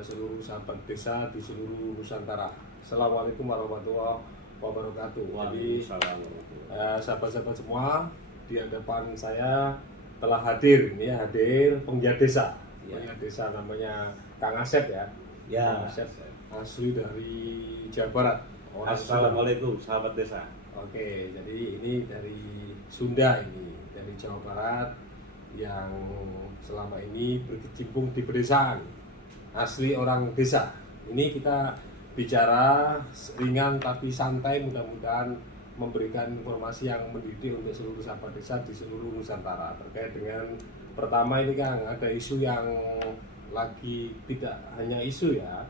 seluruh sahabat desa di seluruh Nusantara. Assalamualaikum warahmatullahi wabarakatuh. Jadi sahabat-sahabat semua, di hadapan saya telah hadir penggiat desa. Penggiat desa namanya Kang Asep ya. Ya. Kang Asep asli dari Jawa Barat. Assalamualaikum sahabat desa. Oke, jadi ini dari Sunda, ini dari Jawa Barat yang selama ini berkecimpung di pedesaan, asli orang desa. Ini kita bicara ringan tapi santai, mudah-mudahan memberikan informasi yang mendidik untuk seluruh sahabat desa di seluruh Nusantara. Terkait dengan pertama ini Kang, ada isu yang lagi tidak hanya isu ya,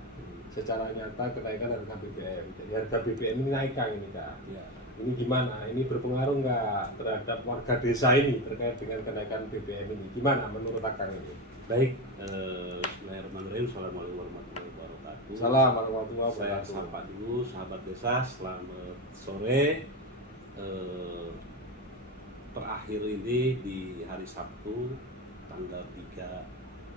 secara nyata kenaikan harga BBM. Jadi harga BBM ini naik Kang ini Kang. Ya. Ini gimana? Ini berpengaruh nggak terhadap warga desa ini terkait dengan kenaikan BBM ini? Gimana menurut Akang ini? Baik, Bismillahirrahmanirrahim. Assalamualaikum warahmatullahi wabarakatuh. Salam warahmatullahi Saya wabarakatuh. sapa dulu sahabat desa, selamat sore. Terakhir ini di hari Sabtu tanggal 3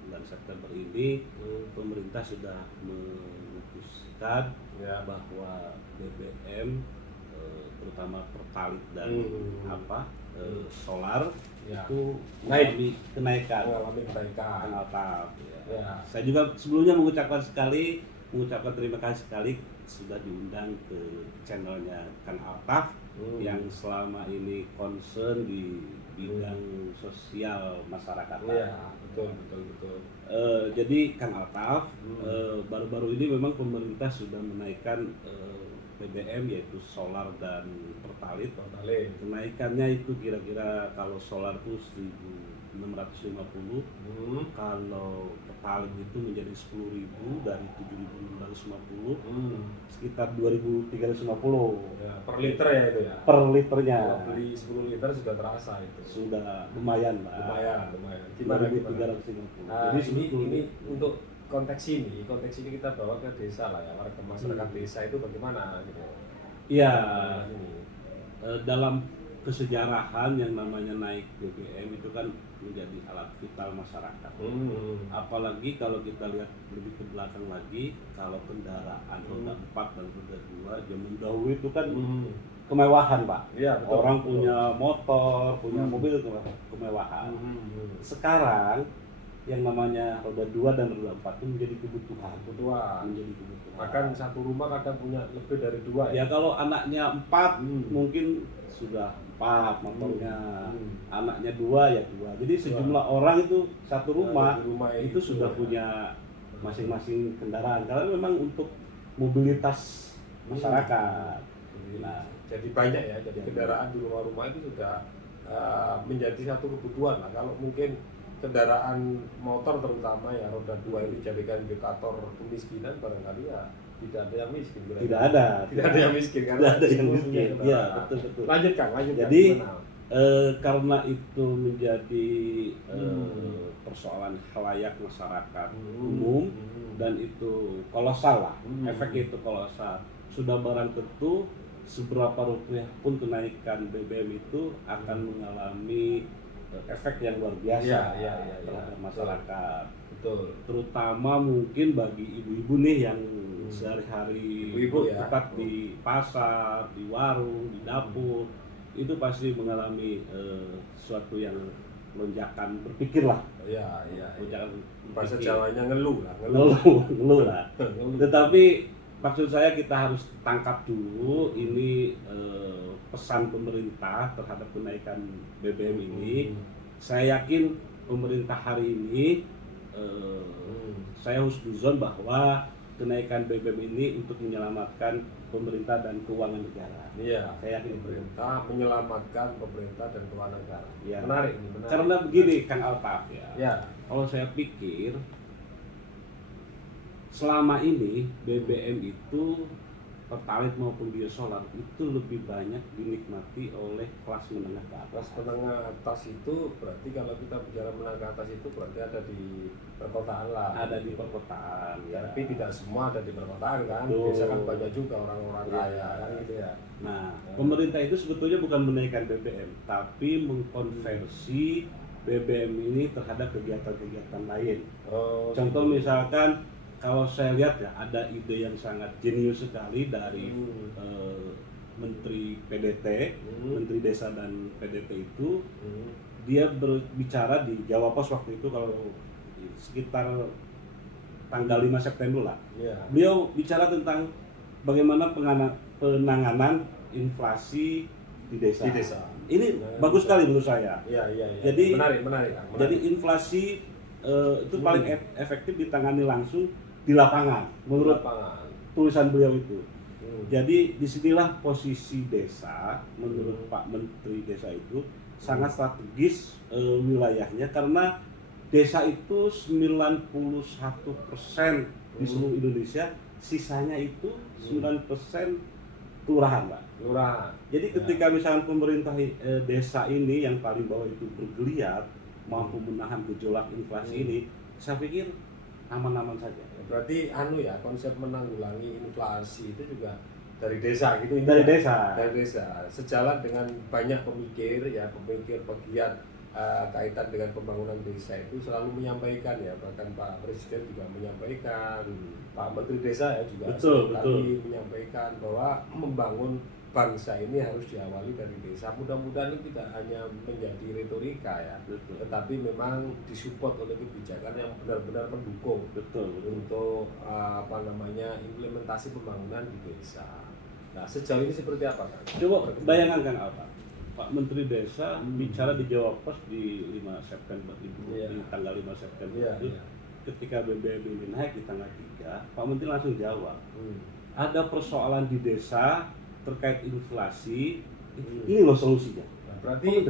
bulan September ini pemerintah sudah memutuskan Ya. bahwa BBM terutama pertalite dan solar Ya. itu Naik. mengalami kenaikan. Mengalami kenaikan. Ya. Saya juga sebelumnya mengucapkan terima kasih sekali sudah diundang ke channelnya Kang Altaf yang selama ini concern di bidang sosial masyarakat. Iya, betul. Jadi Kang Altaf, baru-baru ini memang pemerintah sudah menaikkan BBM yaitu solar dan pertalite. Kenaikannya itu kira-kira kalau solar itu 1.650, kalau pertalite itu menjadi 10.000 dari 7.650, sekitar 2.350 Ya, per liter ya itu ya. per liternya. Kalau beli 10 liter sudah terasa itu. Sudah lumayan lah. Lumayan. Gimana? 2.350. Nah, Jadi ini untuk konteks ini kita bawa ke desa lah ya, warga masyarakat desa itu bagaimana gitu. Iya, Ini. dalam kesejarahan yang namanya naik BBM itu kan menjadi alat vital masyarakat. Apalagi kalau kita lihat lebih ke belakang lagi, kalau kendaraan roda 4 dan roda 2 zaman dahulu itu kan kemewahan Pak. Iya, betul. Orang punya motor, punya mobil itu kemewahan. Sekarang yang namanya roda 2 dan roda 4 itu menjadi kebutuhan. Bahkan satu rumah kadang punya lebih dari 2 ya. Kalau anaknya 4 mungkin sudah 4 motornya. Anaknya 2 ya 2. Jadi sejumlah orang itu satu rumah, itu sudah punya masing-masing kendaraan. Karena memang untuk mobilitas masyarakat. Nah, jadi banyak ya, jadi kendaraan di rumah-rumah itu sudah menjadi satu kebutuhan lah. Kalau mungkin kendaraan motor terutama ya roda 2 ini dijadikan indikator kemiskinan, barangkali ya tidak ada yang miskin. Tidak ada yang miskin karena tidak ada yang miskin. Iya, betul. Lanjutkan. Jadi karena itu menjadi persoalan khalayak masyarakat umum dan itu kolosal lah, efeknya itu kolosal. Sudah barang tentu seberapa rupiah pun kenaikan BBM itu akan mengalami efek yang luar biasa terhadap masyarakat. Betul. Terutama mungkin bagi ibu-ibu nih yang sehari-hari berkutat di pasar, di warung, di dapur, itu pasti mengalami suatu yang lonjakan berpikir lah. Lonjakan bahasa Jawanya ngeluh lah. Tetapi maksud saya kita harus tangkap dulu ini pesan pemerintah terhadap kenaikan BBM ini. Saya yakin pemerintah hari ini saya husnuzon bahwa kenaikan BBM ini untuk menyelamatkan pemerintah dan keuangan negara. Iya, saya yakin pemerintah menyelamatkan pemerintah dan keuangan negara. Ya. Menarik. Karena begini Kang Altaf ya. Kalau saya pikir selama ini BBM itu pertalite maupun biosolar itu lebih banyak dinikmati oleh kelas menengah ke atas. Kelas menengah atas itu berarti kalau kita bicara menengah ke atas itu berarti ada di perkotaan lah. Ada di perkotaan. Ya. Tapi tidak semua ada di perkotaan kan. Biasanya kan banyak juga orang-orang kaya kan gitu ya. Nah, pemerintah itu sebetulnya bukan menaikkan BBM, tapi mengkonversi BBM ini terhadap kegiatan-kegiatan lain. Contoh misalkan kalau saya lihat ya ada ide yang sangat jenius sekali dari Menteri PDT, Menteri Desa dan PDT itu. Dia berbicara di Jawa Pos waktu itu kalau sekitar tanggal 5 September lah. Beliau bicara tentang bagaimana penanganan inflasi di desa. Ini bagus sekali menurut saya. Jadi menarik. Jadi inflasi itu paling efektif ditangani langsung di lapangan menurut tulisan beliau itu. Jadi disinilah posisi desa menurut Pak Menteri Desa itu sangat strategis wilayahnya, karena desa itu 91% di seluruh Indonesia, sisanya itu 9% kelurahan, Pak. Jadi ketika misalnya pemerintah desa ini yang paling bawah itu bergeliat mampu menahan gejolak inflasi ini, saya pikir aman-aman saja. Berarti konsep menanggulangi inflasi itu juga dari desa gitu. Dari desa. Sejalan dengan banyak pemikir pegiat kaitan dengan pembangunan desa itu selalu menyampaikan ya, bahkan Pak Presiden juga menyampaikan, Pak Menteri Desa ya juga tadi menyampaikan bahwa membangun bangsa ini harus diawali dari desa. Mudah-mudahan ini tidak hanya menjadi retorika ya, tetapi memang disupport oleh kebijakan yang benar-benar mendukung untuk implementasi pembangunan di desa. Nah, sejauh ini seperti apa kan? Coba bayangkan kan apa? Pak Menteri Desa bicara di Jawa Pos di 5 September itu, di tanggal 5 September itu, ketika BBM ini naik di tanggal 3, Pak Menteri langsung jawab. Ada persoalan di desa terkait inflasi, ini loh solusinya. Nah, berarti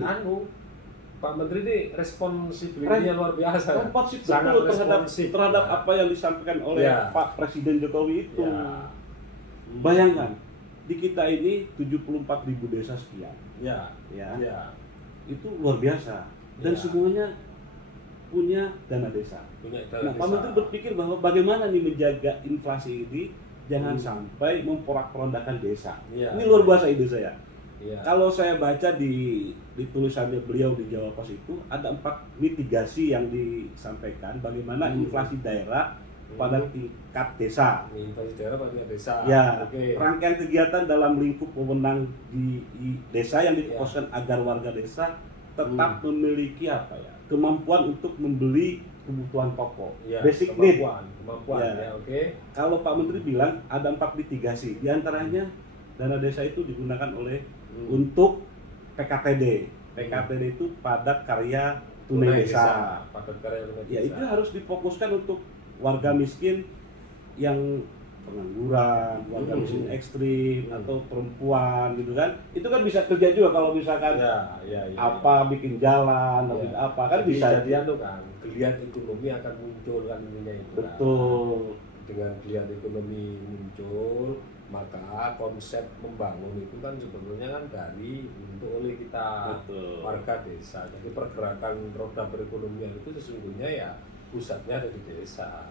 Pak Menteri ini responsibilitasnya luar biasa. Sangat responsif terhadap apa yang disampaikan oleh Pak Presiden Jokowi itu. Bayangkan, di kita ini 74.000 desa sekian. Itu luar biasa. Dan semuanya punya dana desa. Pak Menteri berpikir bahwa bagaimana nih menjaga inflasi ini jangan sampai memporak-porandakan desa. Ini luar biasa ide saya. Kalau saya baca di tulisannya beliau di Jawa Pos itu ada 4 mitigasi yang disampaikan bagaimana inflasi daerah pada tingkat desa. Rangkaian kegiatan dalam lingkup wewenang di desa yang difokuskan agar warga desa tetap memiliki kemampuan untuk membeli kebutuhan pokok, basic need. Kalau Pak Menteri bilang ada 4 mitigasi, diantaranya dana desa itu digunakan untuk PKTD. PKTD itu padat karya tunai desa. Itu harus difokuskan untuk warga miskin yang pengangguran, warga miskin ekstrim atau perempuan gitu kan. Itu kan bisa kerja juga kalau misalkan bikin jalan atau apa kan bisa jadi geliat ekonomi akan muncul kan ininya itu. Betul. Dengan geliat ekonomi muncul, maka konsep membangun itu kan sebetulnya kan oleh kita warga desa. Jadi pergerakan roda perekonomian itu sesungguhnya pusatnya ada di desa.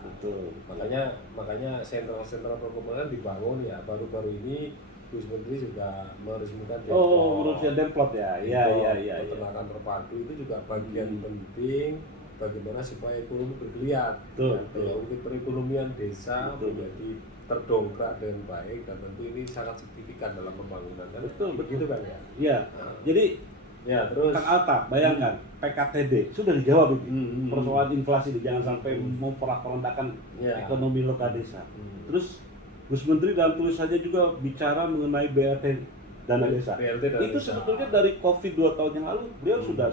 Makanya sentra-sentra perkebunan dibangun baru-baru ini Gus Menteri juga meresmikan Demplot peternakan terpadu itu juga bagian penting bagaimana supaya ekonomi bergeliat. Untuk perekonomian desa menjadi terdongkrak dengan baik, dan tentu ini sangat signifikan dalam pembangunan. Begitu kan ya? Iya. Jadi terus Kang Alta, bayangkan PKTD sudah dijawab itu. Persoalan inflasi jangan sampai memporak-porandakan ekonomi lokal desa. Terus Gus Menteri dalam tulisannya juga bicara mengenai BLT dana desa. Itu sebetulnya dari Covid 2 tahun yang lalu beliau sudah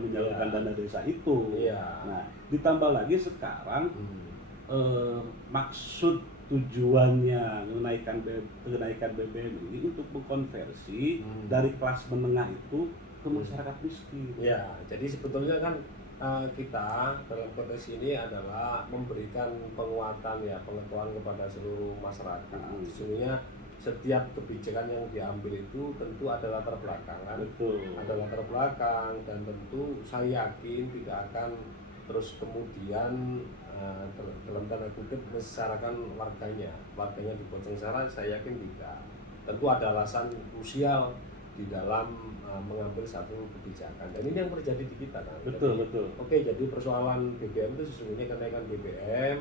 menyalurkan dana desa itu. Nah, ditambah lagi sekarang maksud tujuannya kenaikan BBM ini untuk mengkonversi dari kelas menengah itu ke masyarakat miskin. Jadi sebetulnya kan kita dalam konteks ini adalah memberikan penguatan pengetahuan kepada seluruh masyarakat. Sesungguhnya setiap kebijakan yang diambil itu tentu ada latar belakang dan tentu saya yakin tidak akan terus kemudian dalam tanda kutip menyengsarakan warganya dibuat sengsara. Saya yakin tidak. Tentu ada alasan krusial di dalam mengambil satu kebijakan, dan ini yang terjadi di kita kan. Betul. Jadi persoalan BBM itu sesungguhnya kenaikan BBM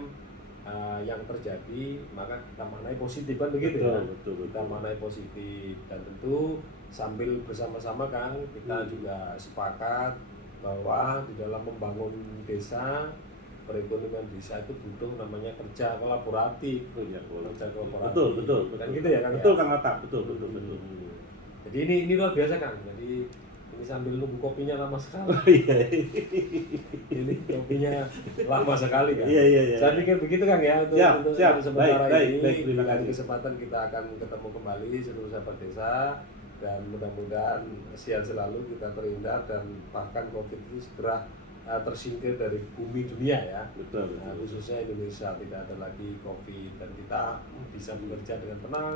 yang terjadi, maka kita maknai positif kan begitu Betul, ya. betul, Kita betul. maknai positif, dan tentu sambil bersama-sama Kang kita juga sepakat bahwa di dalam membangun desa, perekonomian desa itu butuh namanya kerja kolaboratif. Kerja kolaboratif. Kolaboratif. Betul, betul, Kan betul. gitu ya Kang. Betul Ya? Kang Atta, betul, betul, betul. Jadi ini luar biasa Kang. Jadi ini sambil nunggu kopinya lama sekali. Iya. Ini kopinya lama sekali kan. Iya, iya, iya. Saya pikir begitu Kang ya untuk, Siap, untuk siap. sementara Baik, ini. baik, terima Lain kasih. kesempatan kita akan ketemu kembali seluruh sahabat desa, dan mudah-mudahan sehat selalu, kita terhindar, dan bahkan COVID itu segera tersingkir dari bumi dunia ya. Betul, Nah, betul. khususnya Indonesia tidak ada lagi COVID, dan kita bisa bekerja dengan tenang.